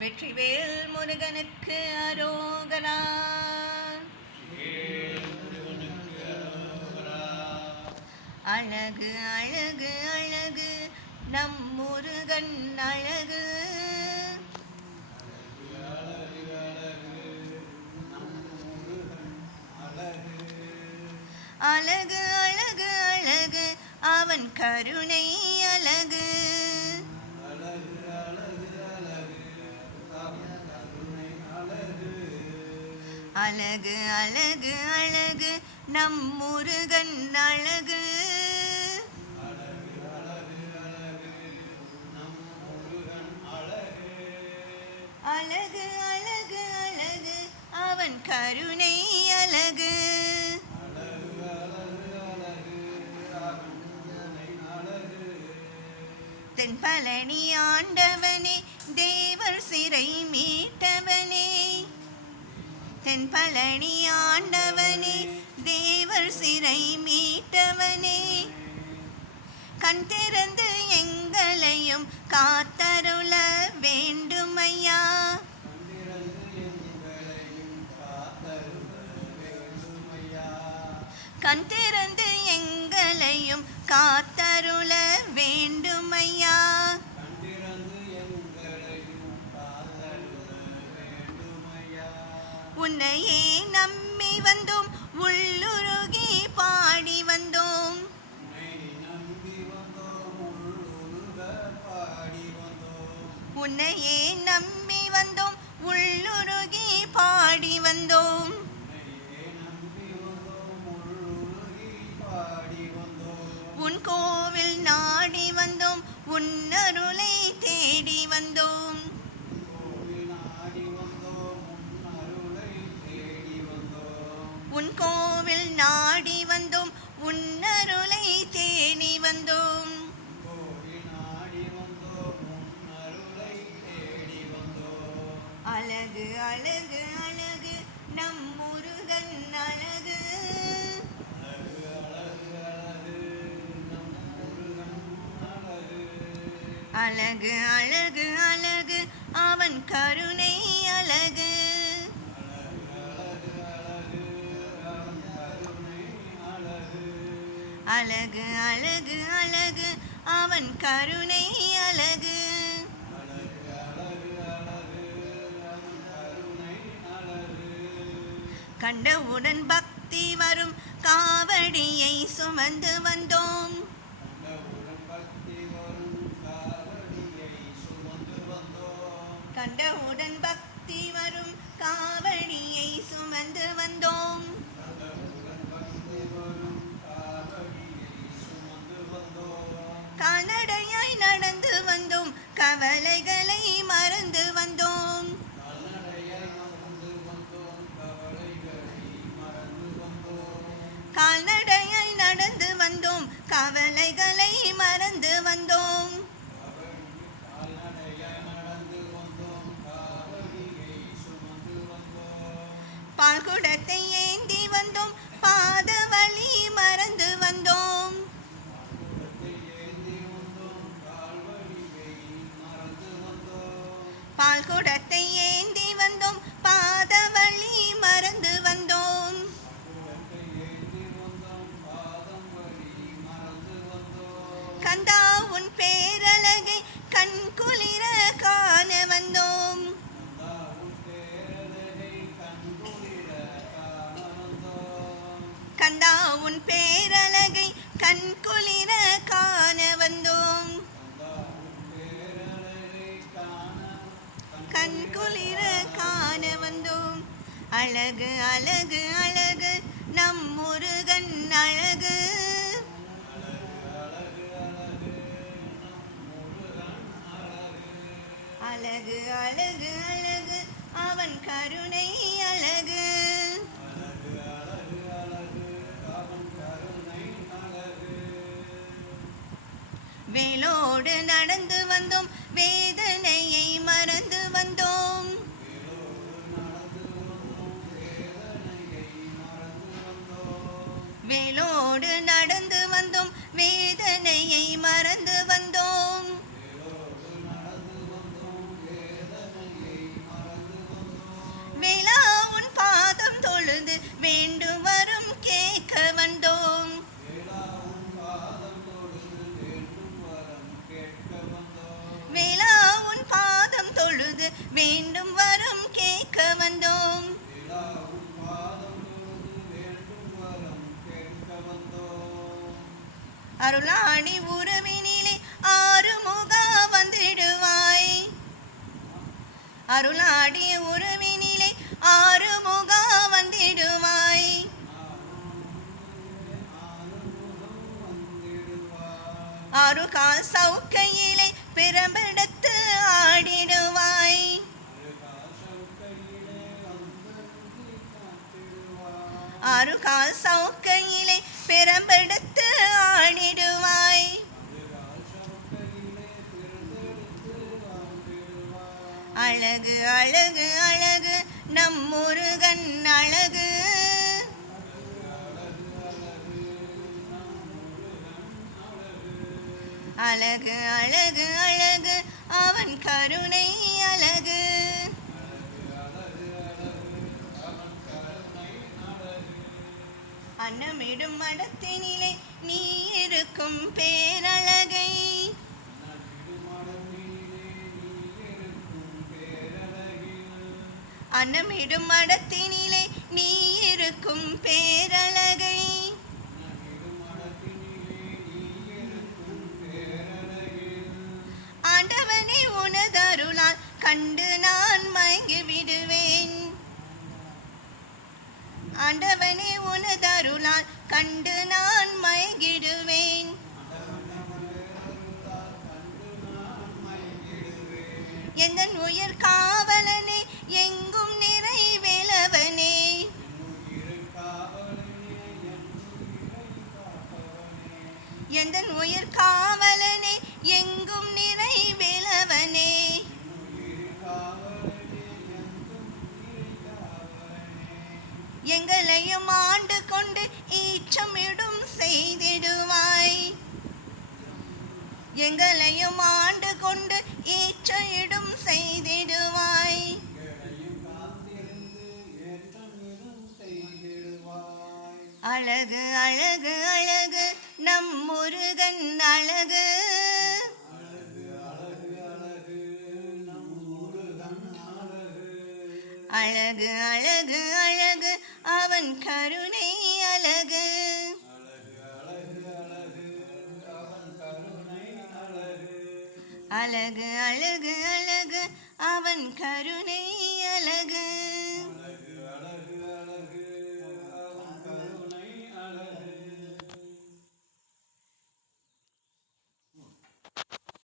வெற்றிவேல் முருகனுக்கு அரோகரா. அழகு அழகு அழகு நம் முருகன் அழகு. அழகு அழகு அழகு அவன் கருணை அழகு. அழகு அழகு அழகு நம் முருகன் அழகு. அழகு அழகு அழகு அவன் கருணை அழகு. தென்பழனி ஆண்டவனே தேவர் சிறை மீட்டவனே. தென்பழனி ஆண்டவனே தேவர் சிறை மீட்டவனே. கண் திறந்து எங்களையும் காத்தருள வேண்டுமையா. கண் திறந்து எங்களையும் காத்தருள வேண்டுமையா. உன்னையே நம்பி வந்தோம் உள்ளுருகி பாடி வந்தோம். உன்னையே நம்பி வந்தோம் உள்ளுருகி பாடி வந்தோம். உன் கோவில் நாடி வந்தோம் உன் அருளை தேடி வந்தோம். உன் கோவில் நாடி வந்தோம் உன் அருளை தேடி வந்தோம். அழகு அழகு அழகு நம் முருகன் அழகு. அழகு அழகு அழகு அவன் கருணை அழகு. அழகு அழகு அழகு அவன் கருணை அழகு. கண்டவுடன் பக்தி வரும் காவடியை சுமந்து வந்தோம். கண்டவுடன் பக்தி வரும் காவடியை சுமந்து வந்தோம். கால்நடையாய் நடந்து வந்தோம் கவலைகளை மறந்து வந்தோம். கால்நடையாய் நடந்து வந்தோம் கவலைகளை மறந்து வந்தோம். பால்குடத்தை ஏந்தி வந்தோம் பாத வழி மறந்து வந்தோம். பால்குடத்தை ஏந்தி வந்தோம் பாத வழி மறந்து வந்தோம். கந்தா உன் பேரழகை கண் குளிர காண வந்தோம். கந்தா உன் பேரழகை கண் குளிர காண வந்தோம். கண் குளிர காண வந்தோம். அழகு அழகு அழகு நம் முருகன் அழகு. அழகு அழகு அழகு அவன் கருணை அழகு. வேலோடு நடந்து வந்தோம் வேதனையை மறந்து வந்தோம். வேலோடு நடந்து வந்தோம் வேதனையை மறந்து வந்தோம். வந்து வேண்டும் வரும் கேட்க வந்தோம். வேளா உன் பாதம் தொழுது வேண்டும் வரம் கேட்க வந்தோம். அருளாணி உறவினிலே ஆறுமுகா வந்திடுவாய். அருளாடிய உறவினிலே ஆறுமுகா வந்திடுவாய். ஆறு கால் சவுக்கையிலே பிரம்பெடுத்து ஆடிடுவாய். ஆறு கால் சவுக்கையிலே பிரம்பெடுத்து ஆடிடுவாய். அழகு அழகு அழகு நம் முருகன் அழகு. அழகு அழகு அழகு அவன் கருணை அழகு. அன்னமிடும் மடத்தினிலே நீ இருக்கும் பேரழகை. அன்னமிடும் மடத்தினிலே நீ இருக்கும் பேரழகை. ஆண்டவனே உனதருளால் கண்டு நான் மயங்கி விடுவேன். ஆண்டவனே உனதருளால் கண்டு நான் மயங்கிடுவேன். எந்தன் உயிர் காவலனே எங்கும் நிறைவேலவனே. எந்தன் உயிர் காவலனே எங்கும் நிறைவேலவனே. எங்களையும் ஆண்டு கொண்டு ஈச்சமிடும் செய்திடுவாய். எங்களையும் ஆண்டு கொண்டு ஈச்சமிடும் செய்திடுவாய். அழகு அழகு அழகு நம் முருகன் அழகு. அழகு அழகு அழகு அவன் கருணை அழகு. அழகு அழகு அழகு அவன் கருணை